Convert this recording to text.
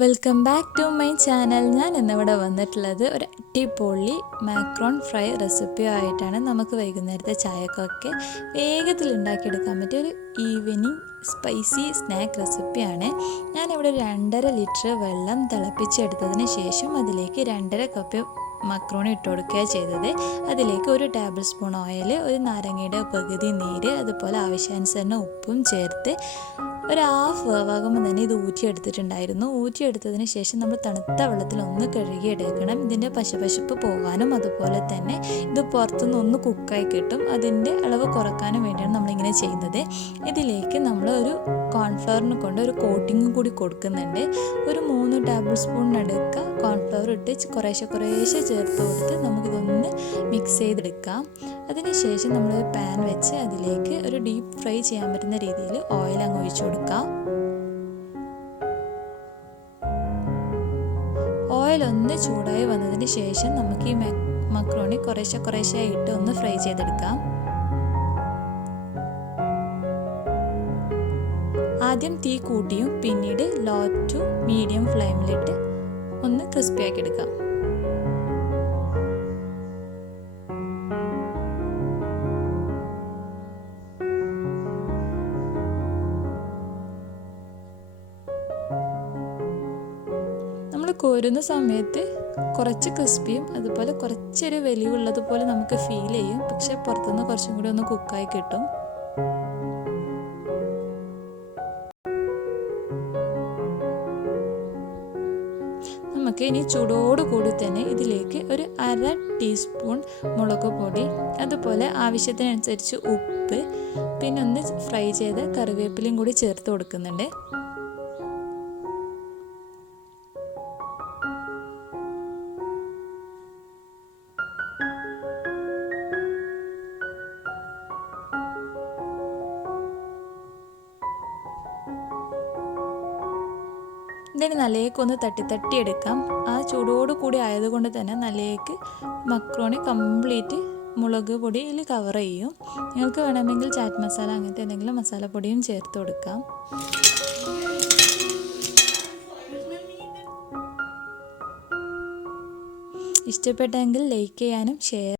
Welcome back to my channel. ഞാൻ ഇന്നിവിടെ വന്നിട്ടുള്ളത് ഒരു അടിപൊളി മാക്രോൺ ഫ്രൈ റെസിപ്പിയായിട്ടാണ്. നമുക്ക് വൈകുന്നേരത്തെ ചായക്കൊക്കെ വേഗത്തിൽ ഉണ്ടാക്കിയെടുക്കാൻ പറ്റിയ ഒരു ഈവനിങ് സ്പൈസി സ്നാക്ക് റെസിപ്പിയാണ്. ഞാനിവിടെ 2.5 ലിറ്റർ വെള്ളം തിളപ്പിച്ചെടുത്തതിന് ശേഷം അതിലേക്ക് 2.5 കപ്പ് മക്രോണി ഇട്ട് കൊടുക്കുകയാണ് ചെയ്തത്. അതിലേക്ക് 1 ടേബിൾ സ്പൂൺ ഓയിൽ, ഒരു നാരങ്ങയുടെ പകുതി നീര്, അതുപോലെ ആവശ്യാനുസരണം ഉപ്പും ചേർത്ത് ഒരു ഹാഫ് വേവാകുമ്പോൾ തന്നെ ഇത് ഊറ്റിയെടുത്തിട്ടുണ്ടായിരുന്നു. ഊറ്റിയെടുത്തതിന് ശേഷം നമ്മൾ തണുത്ത വെള്ളത്തിൽ ഒന്ന് കഴുകിയെടുക്കണം. ഇതിൻ്റെ പശപ്പശപ്പ് പോകാനും അതുപോലെ തന്നെ ഇത് പുറത്തുനിന്ന് ഒന്ന് കുക്കായി കിട്ടും. അതിൻ്റെ അളവ് കുറക്കാനും വേണ്ടിയാണ് നമ്മളിങ്ങനെ ചെയ്യുന്നത്. ഇതിലേക്ക് നമ്മൾ ഒരു കോൺഫ്ലവറിനെ കൊണ്ട് ഒരു കോട്ടിങ്ങും കൂടി കൊടുക്കുന്നുണ്ട്. ഒരു 3 ടേബിൾ സ്പൂണിനടുക്ക കോൺഫ്ലവർ ഇട്ട് കുറേശ്ശെ ചേർത്ത് കൊടുത്ത് നമുക്കിതൊന്ന് മിക്സ് ചെയ്തെടുക്കാം. അതിനുശേഷം നമ്മൾ പാൻ വെച്ച് അതിലേക്ക് ഒരു ഡീപ്പ് ഫ്രൈ ചെയ്യാൻ പറ്റുന്ന രീതിയിൽ ഓയിൽ അങ്ങ് ഒഴിച്ചു കൊടുക്കാം. ഓയിൽ ഒന്ന് ചൂടായി വന്നതിന് ശേഷം നമുക്ക് ഈ മക്രോണി കുറേശ്ശെ ആയിട്ട് ഒന്ന് ഫ്രൈ ചെയ്തെടുക്കാം. ആദ്യം തീ കൂട്ടിയും പിന്നീട് ലോ ടു മീഡിയം ഫ്ലെയിമിലിട്ട് ഒന്ന് ക്രിസ്പി ആക്കി എടുക്കാം. നമ്മൾ കോരുന്ന സമയത്ത് കുറച്ച് ക്രിസ്പിയും അതുപോലെ കുറച്ചൊരു വലിവുള്ളതുപോലെ നമുക്ക് ഫീൽ ചെയ്യും. പക്ഷെ പുറത്തുനിന്ന് കുറച്ചും കൂടി ഒന്ന് കുക്കായി കിട്ടും. നമുക്ക് ഇനി ചൂടോടുകൂടി തന്നെ ഇതിലേക്ക് ഒരു 1/2 ടീസ്പൂൺ മുളക് പൊടി, അതുപോലെ ആവശ്യത്തിനനുസരിച്ച് ഉപ്പ്, പിന്നെ ഒന്ന് ഫ്രൈ ചെയ്ത കറിവേപ്പിലയും കൂടി ചേർത്ത് കൊടുക്കുന്നുണ്ട്. ഇതിന് നല്ലേക്ക് ഒന്ന് തട്ടി എടുക്കാം. ആ ചൂടോട് കൂടി ആയതുകൊണ്ട് തന്നെ നല്ലേക്ക് മക്രോണി കംപ്ലീറ്റ് മുളക് പൊടിയിൽ കവർ ചെയ്യും. നിങ്ങൾക്ക് വേണമെങ്കിൽ ചാറ്റ് മസാല അങ്ങനത്തെ എന്തെങ്കിലും മസാലപ്പൊടിയും ചേർത്ത് കൊടുക്കാം. ഇഷ്ടപ്പെട്ടെങ്കിൽ ലൈക്ക് ചെയ്യാനും ഷെയർ